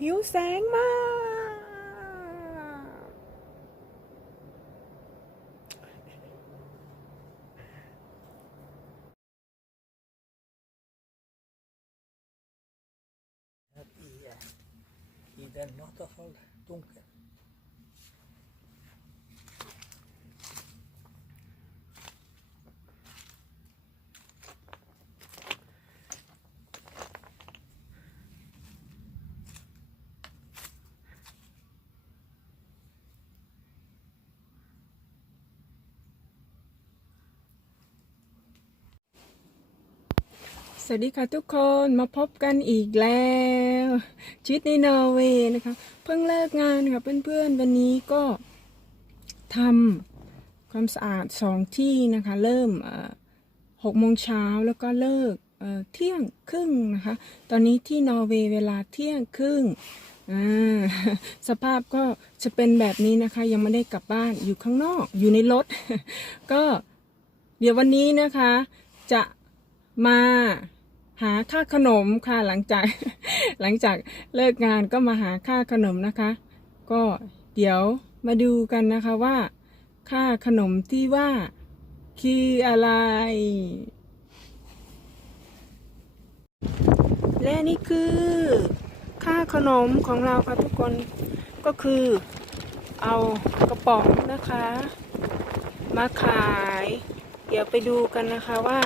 หิวแสงมาก i, eh, i den återfall dunken.. สวัสดีค่ะทุกคนมาพบกันอีกแล้วชีวิตในนอร์เวย์นะคะ เพิ่งเลิกงานค่ะเพื่อนๆ วันนี้ก็ทำความสะอาดสองที่นะคะ เริ่มหกโมงเช้าแล้วก็เลิกเเที่ยงครึ่งนะคะ ตอนนี้ที่นอร์เวย์เวลาเที่ยงครึ่งสภาพก็จะเป็นแบบนี้นะคะ ยังไม่ได้กลับบ้านอยู่ข้างนอกอยู่ในรถ ก็เดี๋ยววันนี้นะคะจะมา หาค่าขนมค่ะหลังจาก หลังจากเลิกงานก็มาหาค่าขนมนะคะ ก็เดี๋ยวมาดูกันนะคะว่า ค่าขนมที่ว่าคืออะไร และนี่คือ ค่าขนมของเราค่ะทุกคนก็คือเอากระป๋องนะคะ มาขาย เดี๋ยวไปดูกันนะคะว่า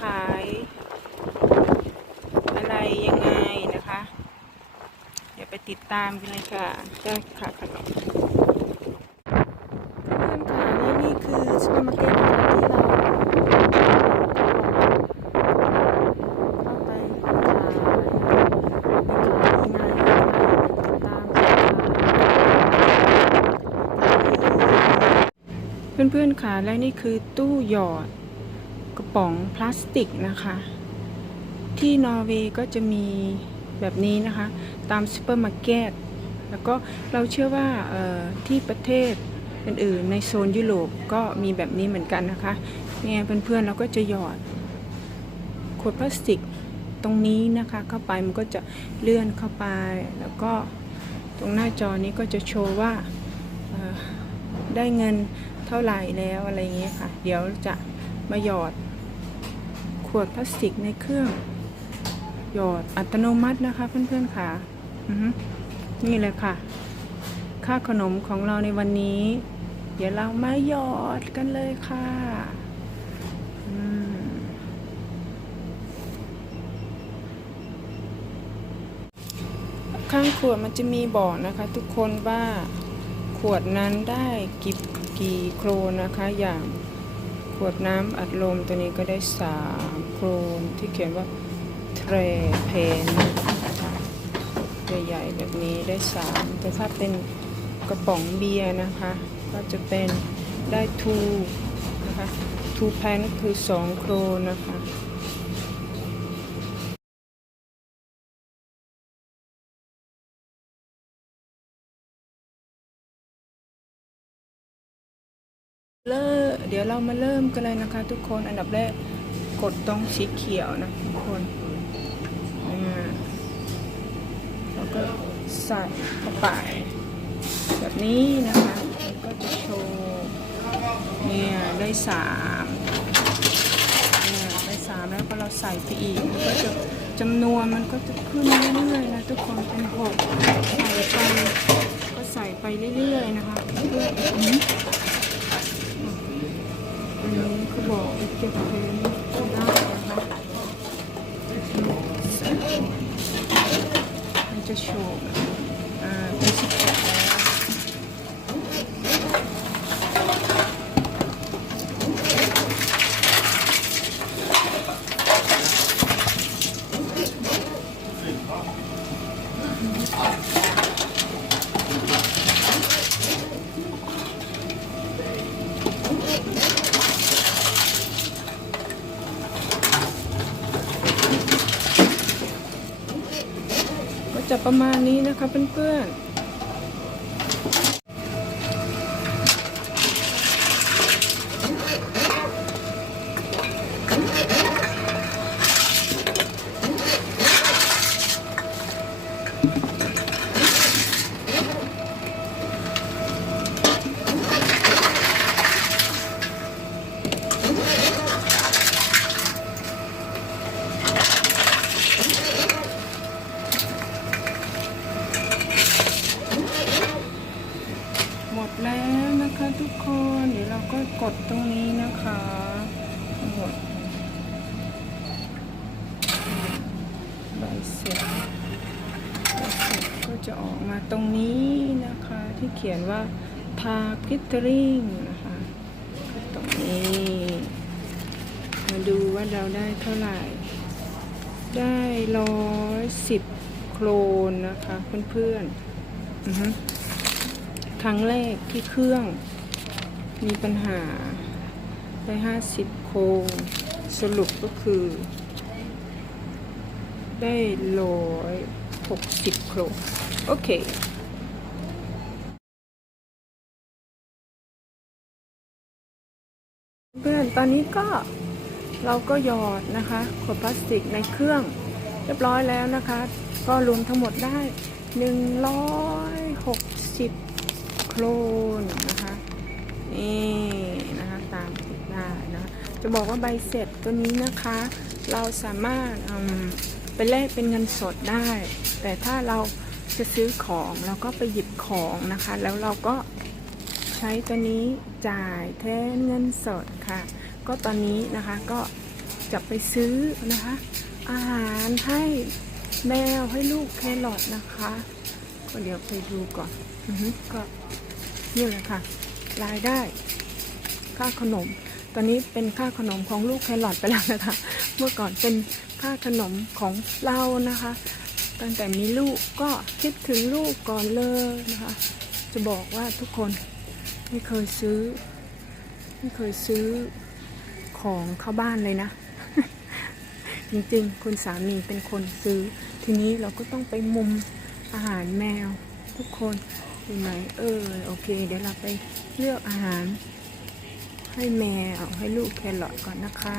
ขาย ยังไงนะคะ เดี๋ยวไปติดตามกันเลยค่ะเจ้าค่ะขนมเพื่อนๆค่ะและนี่คือซูเปอร์มาร์เก็ตที่เราเข้าไปขายไปขานติดตามเพื่อนๆค่ะและนี่คือตู้หยอดกระป๋องพลาสติกนะคะ ที่นอร์เวย์ก็จะมีแบบนี้นะคะ ตามซูเปอร์มาร์เก็ตแล้วก็เราเชื่อว่าที่ประเทศอื่นๆในโซนยุโรปก็มีแบบนี้เหมือนกันนะคะเนี่ยเพื่อนๆเราก็จะหยอดขวดพลาสติกตรงนี้นะคะ เข้าไปมันก็จะเลื่อนเข้าไป แล้วก็ตรงหน้าจอนี้ก็จะโชว์ว่าได้เงินเท่าไหร่แล้วอะไรเงี้ยค่ะ เดี๋ยวจะมาหยอดขวดพลาสติกในเครื่อง หยอดอัตโนมัตินะคะเพื่อนๆค่ะนี่เลยค่ะ ค่าขนมของเราในวันนี้ เดี๋ยวเรามาหยอดกันเลยค่ะข้างขวดมันจะมีบอกนะคะ ทุกคนว่าขวดนั้นได้กี่กี่โครนนะคะ อย่างขวดน้ำอัดลมตัวนี้ก็ได้สามโครนที่เขียนว่า เทรเพนใหญ่ๆแบบนี้ได้สามแต่ถ้าเป็นกระป๋องเบียร์นะคะ ก็จะเป็นได้ทูนะคะทูแพนก็คือสองโครนนะคะเริ่มเดี๋ยวเรามาเริ่มกันเลยนะคะทุกคนอันดับแรก กดตรงสีเขียวนะทุกคนอ่าแล้วก็ใส่เข้าไป แบบนี้นะคะก็จะโชว์เนี่ยได้สามเนี่ยได้สามแล้วก็เราใส่ไปอีกมันก็จะจำนวนมันก็จะขึ้นเรื่อยๆนะทุกคนเป็นหกใส่ไปก็ใส่ไปเรื่อยๆนะคะเพื่ออืมอันนี้เขาบอกเก็บเพลงก็ได้นะคะมันจะโชว์อ่าเป็นสิบแปดแล้วก็จะ ประมาณนี้นะคะเพื่อนๆ เสร็จเสร็จก็จะออกมาตรงนี้นะคะที่เขียนว่าทาพิตริงนะคะตรงนี้ มาดูว่าเราได้เท่าไหร่ ได้ร้อยสิบโครนนะคะเพื่อนๆครั้งแรกที่เครื่องมีปัญหาได้ห้าสิบโครนสรุปก็คือ ได้ร้อยหกสิบโครโอเคเพื่อนตอนนี้ก็เราก็หยอดนะคะขวดพลาสติกในเครื่องเรียบร้อยแล้วนะคะ ก็รวมทั้งหมดได้ 160 โครนนะคะนี่นะคะตามติดได้นะจะบอกว่าใบเสร็จตัวนี้นะคะ เราสามารถ ไปแลกเป็นเงินสดได้ แต่ถ้าเราจะซื้อของเราก็ไปหยิบของนะคะ แล้วเราก็ใช้ตัวนี้จ่ายแทนเงินสดค่ะ ก็ตอนนี้นะคะก็จะไปซื้อนะคะ อาหารให้แมวให้ลูกแครอทนะคะก็เดี๋ยวไปดูก่อนอก็นี่แหละค่ะรายได้ค่าขนม ตอนนี้เป็นค่าขนมของลูกแครอทไปแล้วนะคะ เมื่อก่อนเป็นค่าขนมของเรานะคะ ตั้งแต่มีลูกก็คิดถึงลูกก่อนเลยนะคะ จะบอกว่าทุกคนไม่เคยซื้อ ไม่เคยซื้อของเข้าบ้านเลยนะ จริงๆ คุณสามีเป็นคนซื้อ ทีนี้เราก็ต้องไปมุมอาหารแมว ทุกคนอยู่ไหนเออโอเค เดี๋ยวเราไปเลือกอาหาร ให้แมวให้ลูกแครอทก่อนนะคะ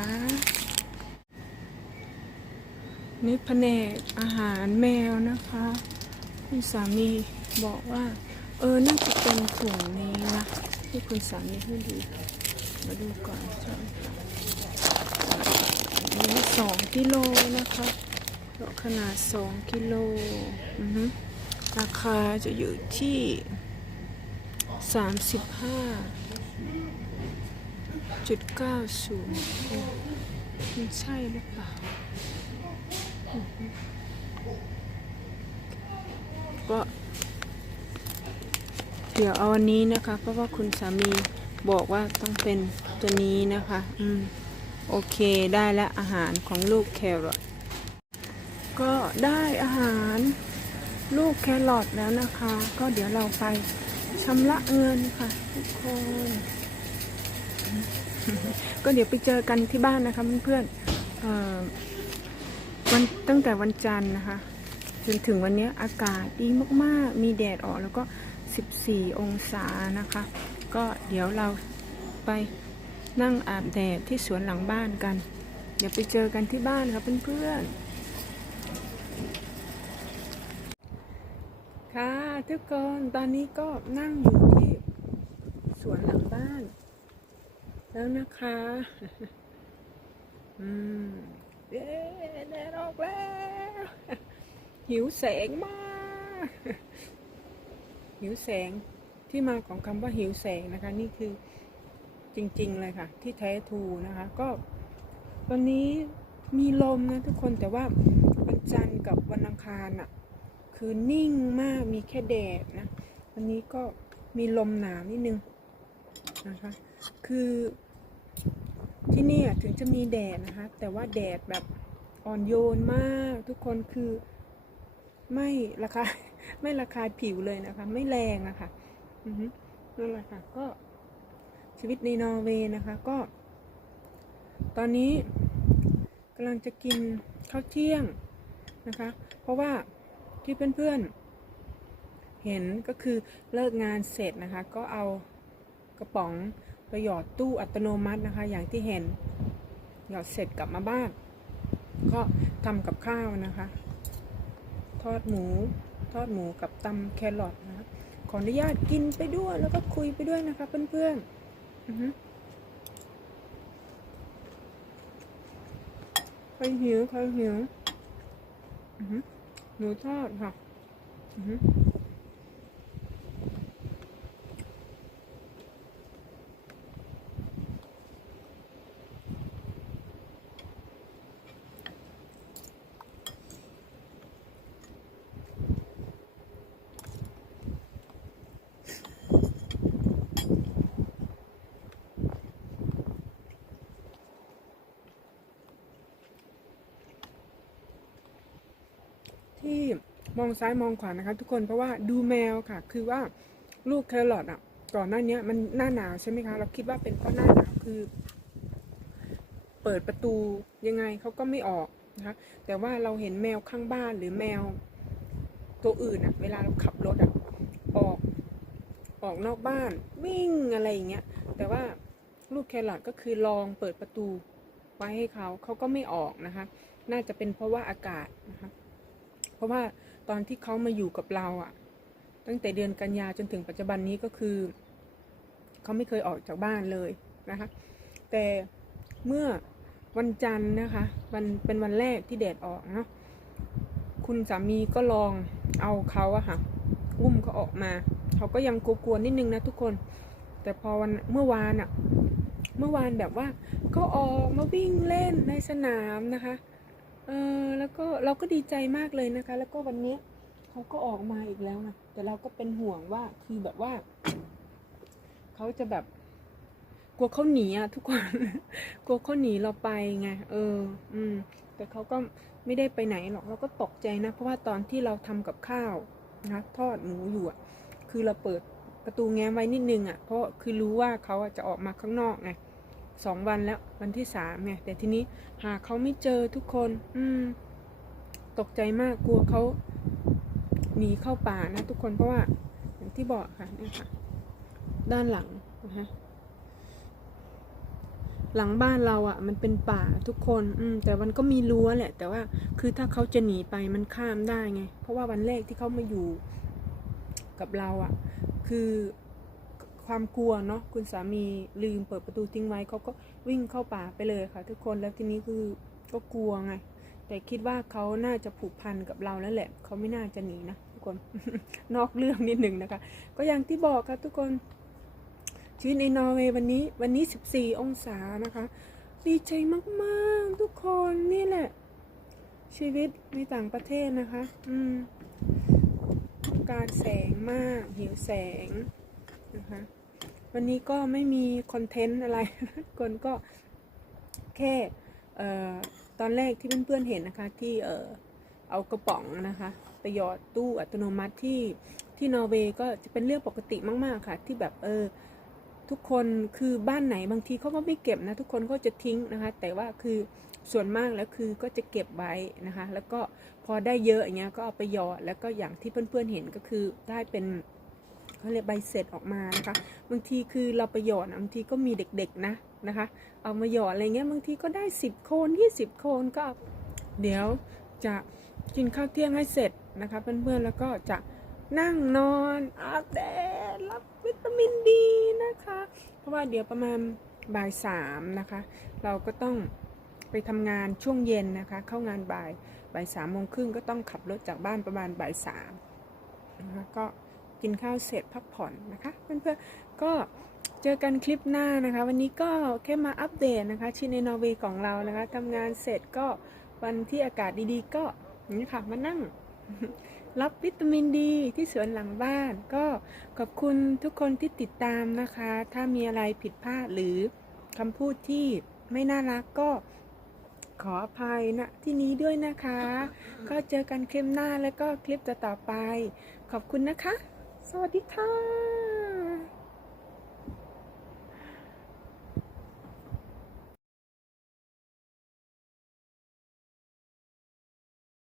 นี่แผนกอาหารแมวนะคะคุณสามีบอกว่า เออน่าจะเป็นถุงนี้นะที่คุณสามีให้ดูมาดูก่อนใช่อันนี้สองกิโลนะคะขนาดสองกิโลราคาจะอยู่ที่สามสิบห้า จุดเก้าศูนย์มันใช่หรือเปล่า ก็เดี๋ยวเอาอันนี้นะคะ เพราะว่าคุณสามีบอกว่าต้องเป็นตัวนี้นะคะ อืม โอเคได้แล้วอาหารของลูกแครอทก็ได้อาหารลูกแครอทแล้วนะคะ ก็เดี๋ยวเราไปชำระเงินค่ะทุกคน ก็เดี๋ยวไปเจอกันที่บ้านนะคะเพื่อนๆวันตั้งแต่วันจันทร์นะคะจนถึงวันนี้อากาศดีมากๆ มีแดดออกแล้วก็ 14 องศานะคะ ก็เดี๋ยวเราไปนั่งอาบแดดที่สวนหลังบ้านกัน เดี๋ยวไปเจอกันที่บ้านค่ะเพื่อนๆ ค่ะทุกคน ตอนนี้ก็นั่งอยู่ที่สวนหลังบ้าน แล้วนะคะ อืม เย้แดดออกแล้ว หิวแสงมาก หิวแสงที่มาของคำว่าหิวแสงนะคะ นี่คือจริง ๆ เลยค่ะ ที่แท้ทูนะคะ ก็วันนี้มีลมนะทุกคนแต่ว่าวันจันทร์กับวันอังคารอะคือนิ่งมากมีแค่แดดนะ วันนี้ก็มีลมหนาวนิดนึงนะคะ คือ ที่นี่ถึงจะมีแดดนะคะ แต่ว่าแดดแบบอ่อนโยนมากทุกคนคือไม่ราคาไม่ราคาผิวเลยนะคะ ไม่แรงนะคะนั่นแหละค่ะ ก็ชีวิตในนอร์เวย์นะคะก็ ตอนนี้กำลังจะกินข้าวเที่ยงนะคะ เพราะว่าที่เพื่อนๆเห็นก็คือเลิกงานเสร็จนะคะ ก็เอากระป๋อง ไปหยอดตู้อัตโนมัตินะคะ อย่างที่เห็น หยอดเสร็จกลับมาบ้าน ก็ทำกับข้าวนะคะ ทอดหมู ทอดหมูกับตำแครอทนะคะ ขออนุญาตกินไปด้วยแล้วก็คุยไปด้วยนะคะเพื่อนๆใครหิวใครหิวหมูทอดค่ะอฮึ ที่ มองซ้ายมองขวานะคะ ทุกคนเพราะว่าดูแมวค่ะ คือว่าลูกแครอทอะก่อนหน้านี้มันหน้าหนาวใช่ไหมคะ เราคิดว่าเป็นเพราะหน้าหนาวคือ เปิดประตูยังไงเขาก็ไม่ออกนะคะแต่ว่าเราเห็นแมวข้างบ้านหรือแมว ตัวอื่นอะ เวลาเราขับรถอะออกออกนอกบ้าน วิ่งอะไรอย่างเงี้ยแต่ว่าลูกแครอทก็คือลองเปิดประตูไว้ให้เขาเขาก็ไม่ออกนะคะ น่าจะเป็นเพราะว่าอากาศนะคะ เพราะว่า ตอนที่เขามาอยู่กับเราอะตั้งแต่เดือนกันยาจนถึงปัจจุบันนี้ก็คือ เขาไม่เคยออกจากบ้านเลยนะคะ แต่เมื่อวันจันทร์นะคะวันเป็นวันแรกที่แดดออกเนาะคุณสามีก็ลองเอาเขาอะค่ะอุ้มเขาออกมา เขาก็ยังกลัวๆนิดนึงนะทุกคน แต่พอวันเมื่อวานอะเมื่อวานแบบว่าก็ออกมาวิ่งเล่นในสนามนะคะ เออแล้วก็เราก็ดีใจมากเลยนะคะ แล้วก็วันนี้เขาก็ออกมาอีกแล้วนะแต่เราก็เป็นห่วงว่าคือแบบว่าเขาจะแบบ กลัวเขาหนีอะทุกคน กลัวเขาหนีเราไปไงเออ อืม แต่เขาก็ไม่ได้ไปไหนหรอกเราก็ตกใจนะ เพราะว่าตอนที่เราทำกับข้าวนะทอดหมูอยู่อะคือเราเปิดประตูแง้มไว้นิดนึงอะเพราะคือรู้ว่าเขาจะออกมาข้างนอกไง สองวันแล้ววันที่สามไงแต่ทีนี้หาเขาไม่เจอทุกคน อืม ตกใจมากกลัวเขาหนีเข้าป่านะ ทุกคนเพราะว่า อย่างที่บอกค่ะเนี่ยค่ะ ด้านหลังนะฮะหลังบ้านเราอะ่ะ มันเป็นป่าทุกคน อืม แต่มันก็มีรั้วแหละ แต่ว่าคือถ้าเขาจะหนีไปมันข้ามได้ไง เพราะว่าวันแรกที่เขามาอยู่กับเราอะ่ะ คือ ความกลัวเนาะคุณสามีลืมเปิดประตูทิ้งไว้เขาก็วิ่งเข้าป่าไปเลยค่ะ ทุกคนแล้วทีนี้คือก็กลัวไง แต่คิดว่าเขาน่าจะผูกพันกับเราแล้วแหละเขาไม่น่าจะหนีนะทุกคนนอกเรื่องนิดหนึ่งนะคะ ก็อย่างที่บอกค่ะทุกคนชีวิตในนอร์เวย์วันนี้วันนี้ 14 องศานะคะ ดีใจมากๆ ทุกคนนี่แหละ ชีวิตในต่างประเทศนะคะ อืม การแสงมาก หิวแสง นะคะวันนี้ก็ไม่มีคอนเทนต์อะไรคนก็แค่ตอนแรกที่เพื่อนๆเห็นนะคะที่เออเอากระป๋องนะคะไปหยอดตู้อัตโนมัติที่ที่นอร์เวย์ก็จะเป็นเรื่องปกติมากๆค่ะ ที่แบบเออทุกคนคือบ้านไหนบางทีเขาก็ไม่เก็บนะ ทุกคนก็จะทิ้งนะคะ แต่ว่าคือส่วนมากแล้วคือก็จะเก็บไว้นะคะ แล้วก็พอได้เยอะอย่างเงี้ยก็เอาไปหยอดแล้วก็อย่างที่เพื่อนๆเห็นก็คือได้เป็น เขาเรียกใบเสร็จออกมานะคะบางทีคือเราไปหยอดอะบางทีก็มีเด็กๆนะนะคะ เอามาหยอดอะไรเงี้ยบางทีก็ได้ 10 โคน20 โคนก็เดี๋ยวจะกินข้าวเที่ยงให้เสร็จนะคะเพื่อนๆแล้วก็จะนั่งนอนอาบแดดรับวิตามินดีนะคะ เพราะว่าเดี๋ยวประมาณบ่ายสามนะคะ เราก็ต้องไปทำงานช่วงเย็นนะคะ เข้างานบ่ายบ่ายสามโมงครึ่งก็ต้องขับรถจากบ้านประมาณบ่ายสามนะคะก็ กินข้าวเสร็จพักผ่อนนะคะ เพื่อนๆก็เจอกันคลิปหน้านะคะ วันนี้ก็แค่มาอัปเดตนะคะชีวิตในนอร์เวย์ของเรานะคะทำงานเสร็จก็วันที่อากาศดีๆ ก็อย่างนี้ค่ะมานั่งรับวิตามินดีที่สวนหลังบ้าน ก็ขอบคุณทุกคนที่ติดตามนะคะ ถ้ามีอะไรผิดพลาดหรือคำพูดที่ไม่น่ารักก็ขออภัยนะที่นี้ด้วยนะคะ ก็เจอกันคลิปหน้าแล้วก็คลิปต่อๆไป ขอบคุณนะคะ สวัสดีค่ะ